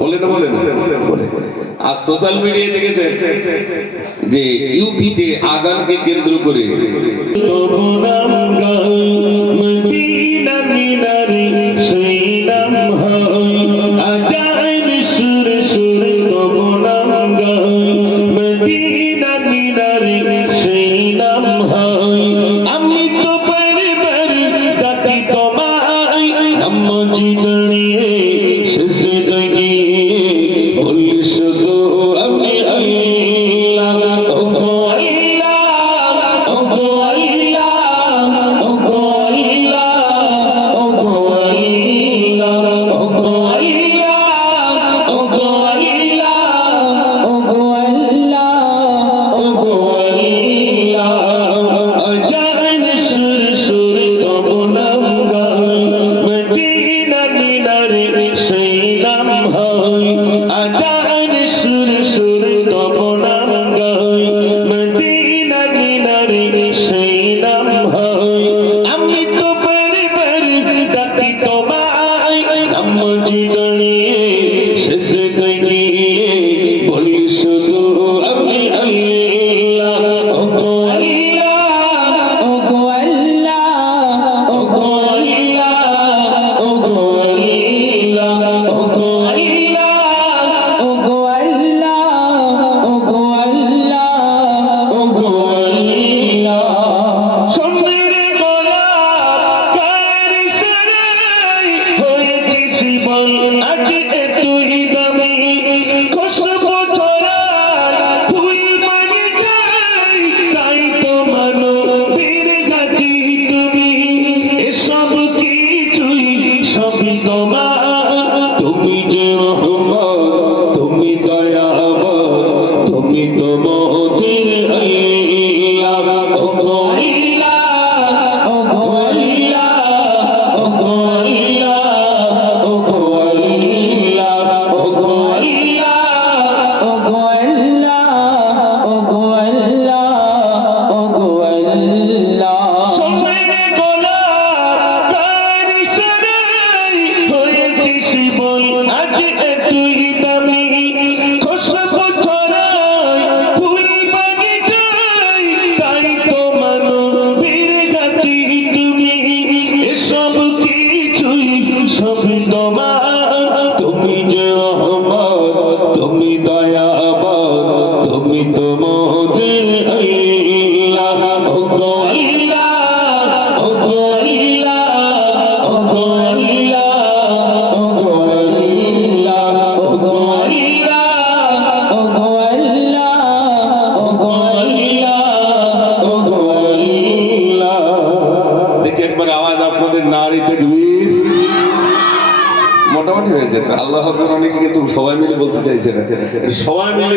বলে না বলে আর সোশ্যাল মিডিয়ায় দেখেছেন যে ইউপিতে আযানকে কেন্দ্র করে মোটামুটি হয়েছে আল্লাহ অনেকে কিন্তু সবাই মিলে বলতে চাইছে না সবাই মিলে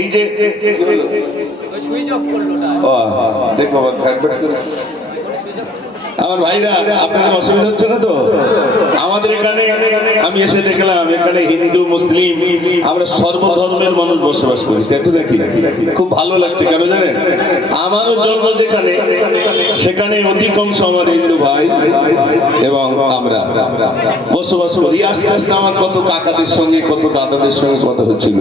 এই যে ও দেখো আমার ভাইরা, আপনাদের অসুবিধা হচ্ছে না তো? আমাদের এখানে আমি এসে দেখলাম এখানে হিন্দু মুসলিম আমরা সর্বধর্মের মানুষ বসবাস করি, তাই তো নাকি? খুব ভালো লাগছে। কেন জানেন? আমারও জন্ম যেখানে, সেখানে অধিকাংশ আমার হিন্দু ভাই এবং আমরা বসবাস করি। আস্তে আস্তে আমার কত কাকাদের সঙ্গে কত দাদাদের সঙ্গে কথা হচ্ছিল।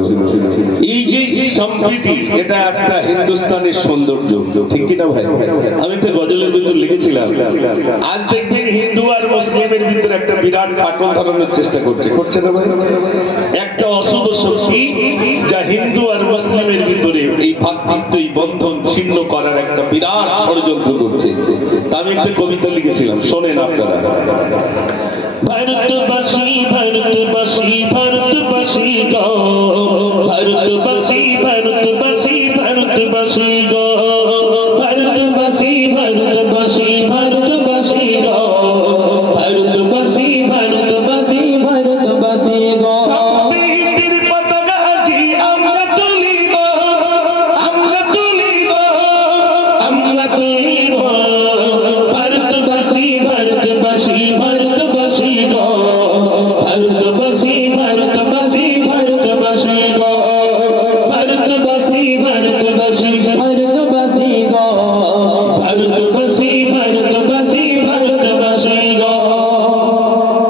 এই যে সম্প্রীতি, এটা একটা হিন্দুস্তানের সৌন্দর্য, ঠিক কিনা ভাই? আমি তো গজলের ভিতর লিখেছিলাম, আজ দেখবেন হিন্দু আর মুসলিমের ভিতরে একটা বিরাট ফাটল ধরানোর চেষ্টা করছে না ভাই? একটা অশুভ শক্তি যা হিন্দু আর মুসলিমের ভিতরে এই ভাতৃত্ব, এই বন্ধন ছিন্ন করার একটা বিরাট ষড়যন্ত্র করছে। আমি একটা কবিতা লিখেছিলাম, শোনেন আপনারা। ভারতবাসী ভারতবাসী ভারতবাসী গো, ভারতবাসী ভারতবাসী ভারতবাসী গো, ভারতবাসী ভারতবাসী ভারতবাসী গো, ভারতবাসী ভারতবাসী ভারতবাসী গো। সম্প্রীতির পতাকা আজি আমরা তুলিব, আমরা তুলিব, আমরা তুলিব। ভারতবাসী ভারতবাসী ভারতবাসী গো, ভারতবাসী ভারতবাসী ভারতবাসী গো, ভারতবাসী ভারতবাসী ভারতবাসী গো, ভারতবাসী ভারতবাসী ভারতবাসী গো।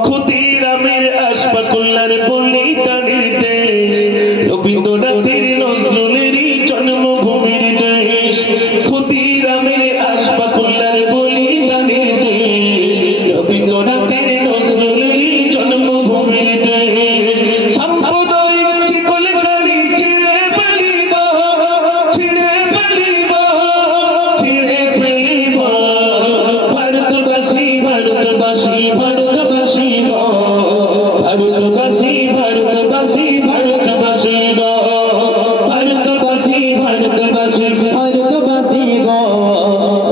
ক্ষুদিরামের আশফাকুল্লাহর বলিদানের দেশ, রবীন্দ্রনাথের নজরুলেরই জন্মভূমির দেশ। ক্ষুদিরামের আশফাকুল্লাহর বলিদানের দেশ, রবীন্দ্রনাথের নজরুলেরই জন্মভূমির দেশ। সাম্প্রদায়িক শিকলখানি ছিঁড়ে ফেলিব, ছিঁড়ে ফেলিব, ছিঁড়ে ফেলিব। ভারতবাসী ভারতবাসী ভারতবাসী গো, ভারতবাসী ভারতবাসী ভারতবাসী গো, ভারতবাসী ভারতবাসী ভারতবাসী গো,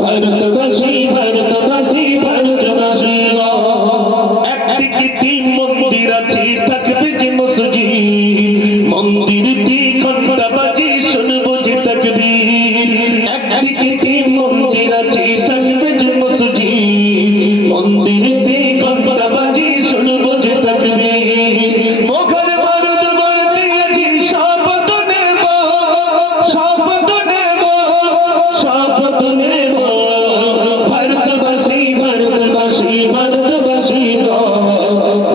ভারতবাসী ভারতবাসী ভারতবাসী গো। একদিকে তিন মন্দির আছে, থাকবে যে মসজিদ, মন্দির ঘন্টা বাজে শুনবো যে তাকবীর। একদিকে তিন মন্দির আছে, থাকবে যে মসজিদ, মন্দির ঘন্টা বাজে শুনবো যে তাকবীর। মুখের বারুদ বলতে আজি শপথ নেব, শপথ নেব, শপথ নেব। ভারতবাসী ভারতবাসী ভারতবাসী গো,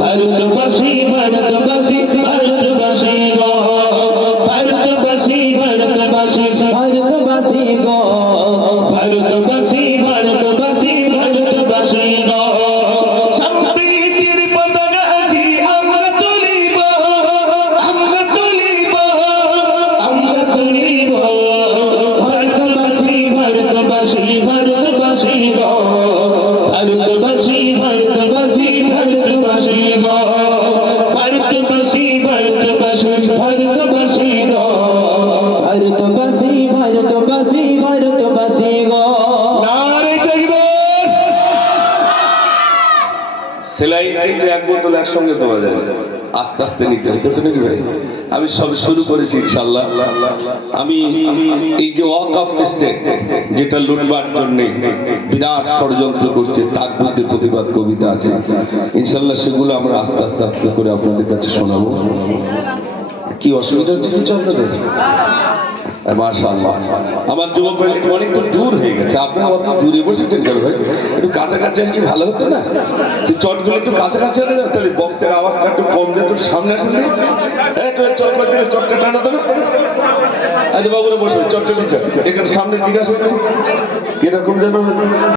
ভারতবাসী ভারতবাসী ভারতবাসী গো, ভারতবাসী ভারতবাসী ভারতবাসী গো, ভারতবাসী ভারতবাসী ভারতবাসী গো। সম্প্রীতির পতাকা আজি আমরা তুলিব, আমরা তুলিব, আমরা তুলিব। ভারতবাসী ভারতবাসী ভারতবাসী গো, ভারতবাসী ভারতবাসী ভারতবাসী গো, ভারতবাসী ভারতবাসী ভারতবাসী গো, ভারতবাসী ভারতবাসী ভারতবাসী গো। নারে তাকবীর। সেলাই কিন্তু এক বোতল একসঙ্গে দেওয়া যায়, আস্তে আস্তে নিতে হয়, তো নাকি ভাই? আমি সব শুরু করেছি ইনশাআল্লাহ। আমি এই যে ওয়াকফ স্টেট, যেটা লুটবার জন্য বিরাট ষড়যন্ত্র করছে, তার বিরুদ্ধে প্রতিবাদ কবিতা আছে ইনশাআল্লাহ, সেগুলো আমরা আস্তে আস্তে আস্তে করে আপনাদের কাছে শোনাবো। কি অসুবিধা হচ্ছে কিছু আপনাদের? মাশাআল্লাহ। আমার যুবক ভাই অনেক তো দূর হয়ে গেছে, আপনারা অত দূরে বসেছেন কেন ভাই? একটু কাছাকাছি আসলে ভালো হতো না? চটগুলো একটু কাছাকাছি হলে যাও, তাহলে বক্সের আওয়াজটা একটু কম যেত। সামনে আসেন, চট করছে, চটটা টানা দেবে। আচ্ছা বাবুরা বসে, চটটা নিচে এখানে সামনে দিকে আসেন, এরকম যেন